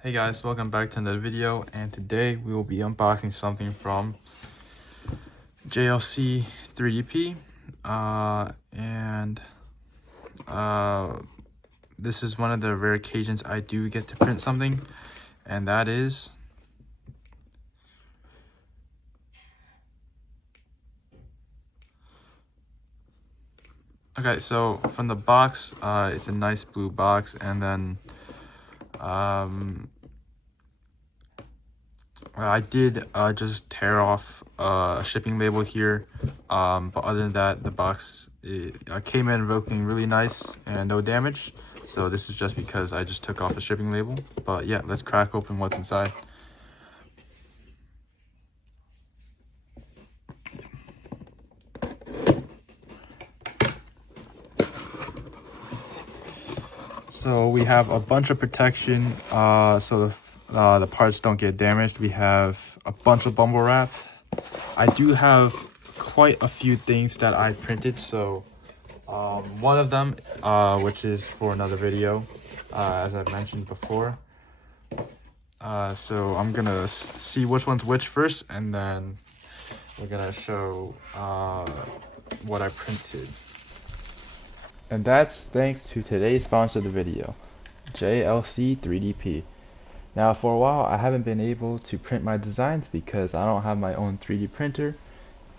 Hey guys, welcome back to another video, and today we will be unboxing something from JLC 3DP, and this is one of the rare occasions I do get to print something, and that is okay. So from the box, it's a nice blue box, and then I did just tear off a shipping label here, but other than that, the box came in looking really nice and no damage. So this is just because I just took off the shipping label. But yeah, let's crack open what's inside. So we have a bunch of protection, so the parts don't get damaged. We have a bunch of bubble wrap. I do have quite a few things that I printed, so one of them, which is for another video, as I've mentioned before. So I'm gonna see which one's which first, and then we're gonna show what I printed. And that's thanks to today's sponsor of the video, JLC 3DP. Now for a while I haven't been able to print my designs because I don't have my own 3D printer,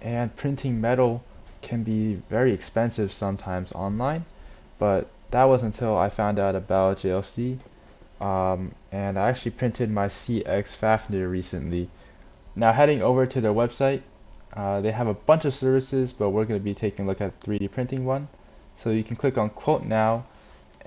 and printing metal can be very expensive sometimes online, but that was until I found out about JLC, and I actually printed my CX Fafnir recently. Now heading over to their website, they have a bunch of services, but we're going to be taking a look at 3D printing one. So you can click on quote now,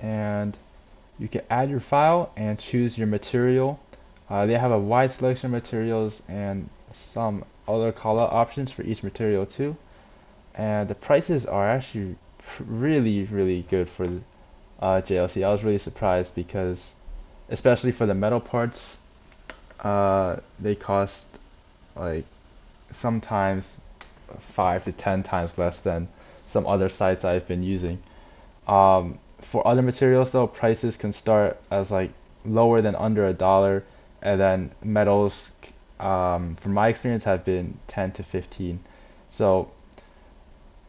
and you can add your file and choose your material. They have a wide selection of materials and some other callout options for each material too. And the prices are actually really good for JLC. I was really surprised because, especially for the metal parts, they cost like sometimes 5 to 10 times less than some other sites I've been using. For other materials though, prices can start as like lower than under $1, and then metals, from my experience, have been 10 to 15. So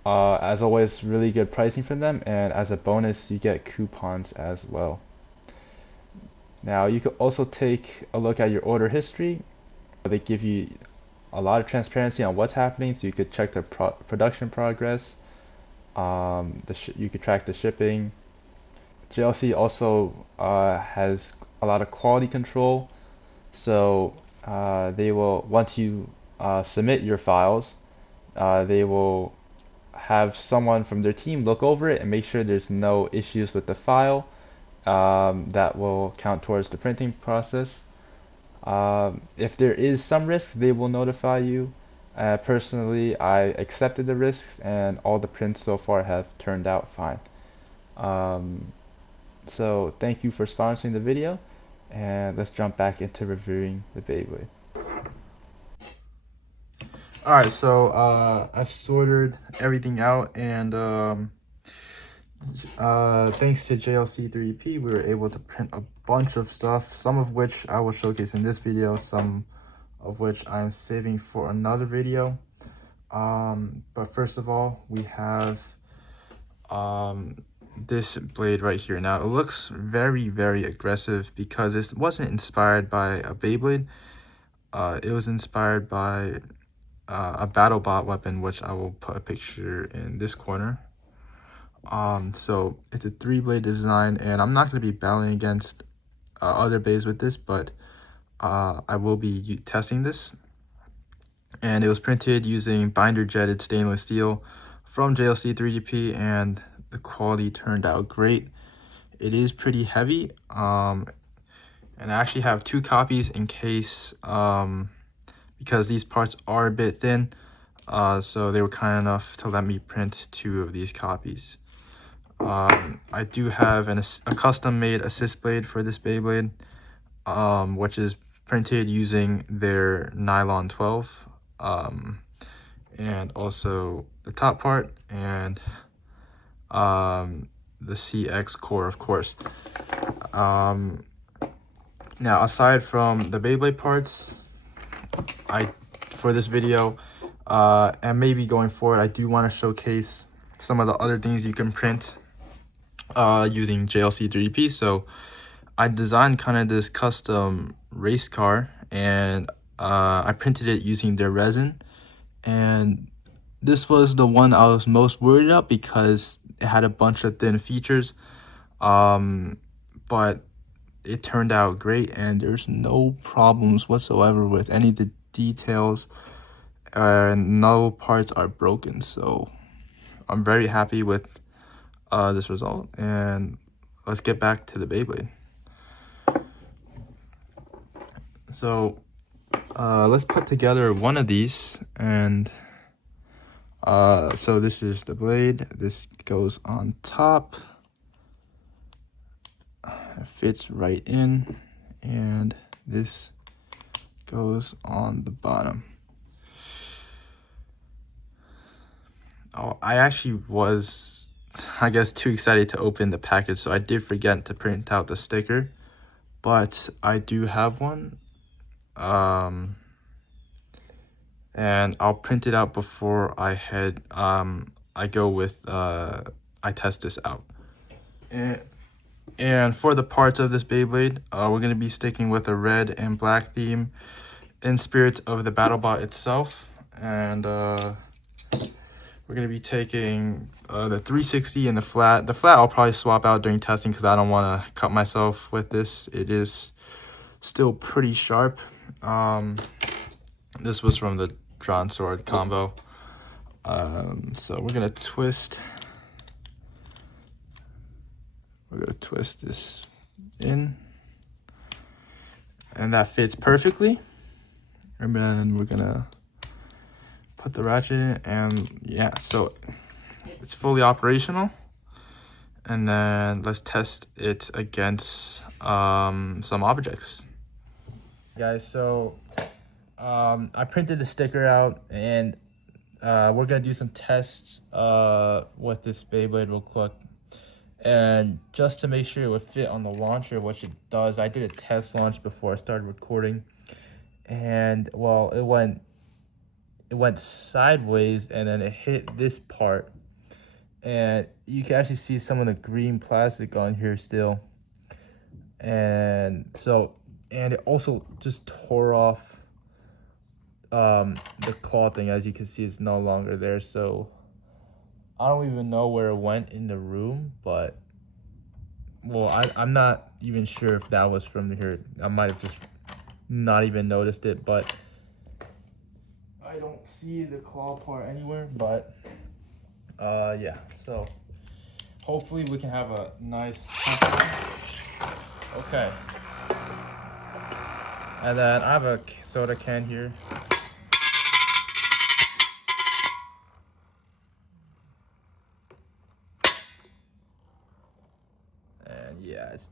as always, really good pricing from them, and as a bonus, you get coupons as well. Now you could also take a look at your order history. They give you a lot of transparency on what's happening, so you could check the production progress. You could track the shipping. JLC also has a lot of quality control, so they will, once you submit your files, they will have someone from their team look over it and make sure there's no issues with the file, that will count towards the printing process. If there is some risk, they will notify you. Personally, I accepted the risks, and all the prints so far have turned out fine. So thank you for sponsoring the video, and let's jump back into reviewing the Beyblade. Alright, so I've sorted everything out, and thanks to JLC 3DP, we were able to print a bunch of stuff, some of which I will showcase in this video, some of which I'm saving for another video. But first of all, we have this blade right here. Now it looks very aggressive because it wasn't inspired by a Beyblade. It was inspired by a Battlebot weapon, which I will put a picture in this corner. So it's a 3-blade design, and I'm not going to be battling against other bays with this, but I will be testing this. And it was printed using binder jetted stainless steel from JLC 3DP, and the quality turned out great. It is pretty heavy, and I actually have 2 copies in case, because these parts are a bit thin, so they were kind enough to let me print 2 of these copies. I do have a custom-made assist blade for this Beyblade, which is printed using their nylon 12, and also the top part, and the CX core, of course. Now, aside from the Beyblade parts, for this video, and maybe going forward, I do want to showcase some of the other things you can print using JLC 3D. So I designed kind of this custom race car, and I printed it using their resin. And this was the one I was most worried about because it had a bunch of thin features. But it turned out great, and there's no problems whatsoever with any of the details, and no parts are broken. So I'm very happy with this result, and let's get back to the Beyblade. So let's put together one of these, and so this is the blade. This goes on top. It fits right in, and this goes on the bottom. Oh, I actually was, I guess, too excited to open the package, so I did forget to print out the sticker, but I do have one. And I'll print it out before I go with, I test this out. And for the parts of this Beyblade, we're going to be sticking with a red and black theme in spirit of the Battlebot itself. And we're going to be taking the 360 and the flat. The flat I'll probably swap out during testing because I don't want to cut myself with this. It is still pretty sharp. This was from the Drawn Sword combo. So we're going to twist. We're going to twist this in, and that fits perfectly. And then we're going to put the ratchet in, and yeah, so it's fully operational. And then let's test it against some objects. Guys, so I printed the sticker out, and we're going to do some tests with this Beyblade real quick. And just to make sure it would fit on the launcher, which it does, I did a test launch before I started recording. And well, it went sideways, and then it hit this part. And you can actually see some of the green plastic on here still. And so, and it also just tore off the claw thing. As you can see, it's no longer there. So I don't even know where it went in the room, but well, I'm not even sure if that was from here. I might have just not even noticed it, but I don't see the claw part anywhere. But yeah, so hopefully we can have a nice okay. And then I have a soda can here. And yeah, it's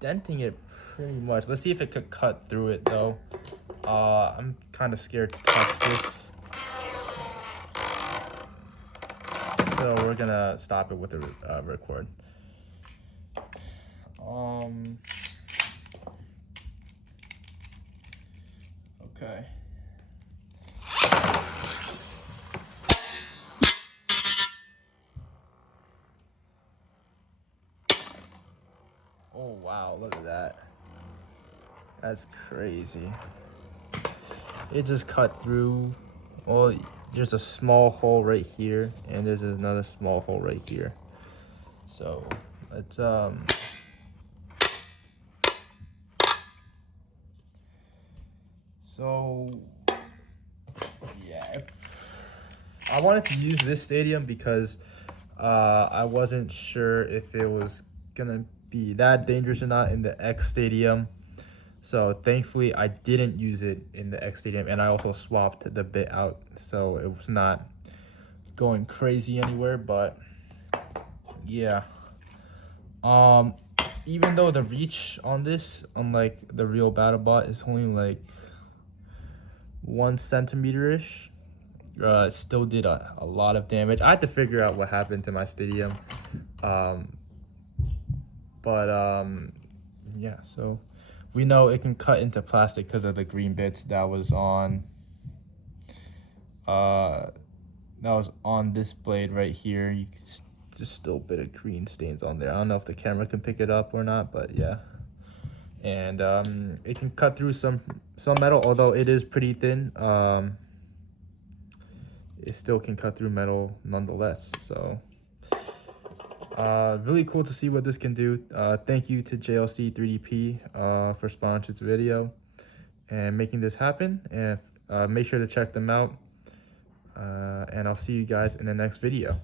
denting it pretty much. Let's see if it could cut through it though. I'm kind of scared to touch this. So we're gonna stop it with the record. Okay. Oh wow, look at that. That's crazy. It just cut through. Well, there's a small hole right here, and there's another small hole right here. So let's so yeah, I wanted to use this stadium because I wasn't sure if it was gonna be that dangerous or not in the X stadium. So thankfully I didn't use it in the X stadium, and I also swapped the bit out so it was not going crazy anywhere. But yeah, even though the reach on this, unlike the real Battlebot, is only like 1 centimeter-ish, it still did a lot of damage. I had to figure out what happened to my stadium, but yeah, so we know it can cut into plastic because of the green bits that was on this blade right here. You can just still a bit of green stains on there. I don't know if the camera can pick it up or not, but yeah. And it can cut through some metal, although it is pretty thin. It still can cut through metal nonetheless. So really cool to see what this can do. Thank you to JLC 3DP for sponsoring this video and making this happen. And make sure to check them out. And I'll see you guys in the next video.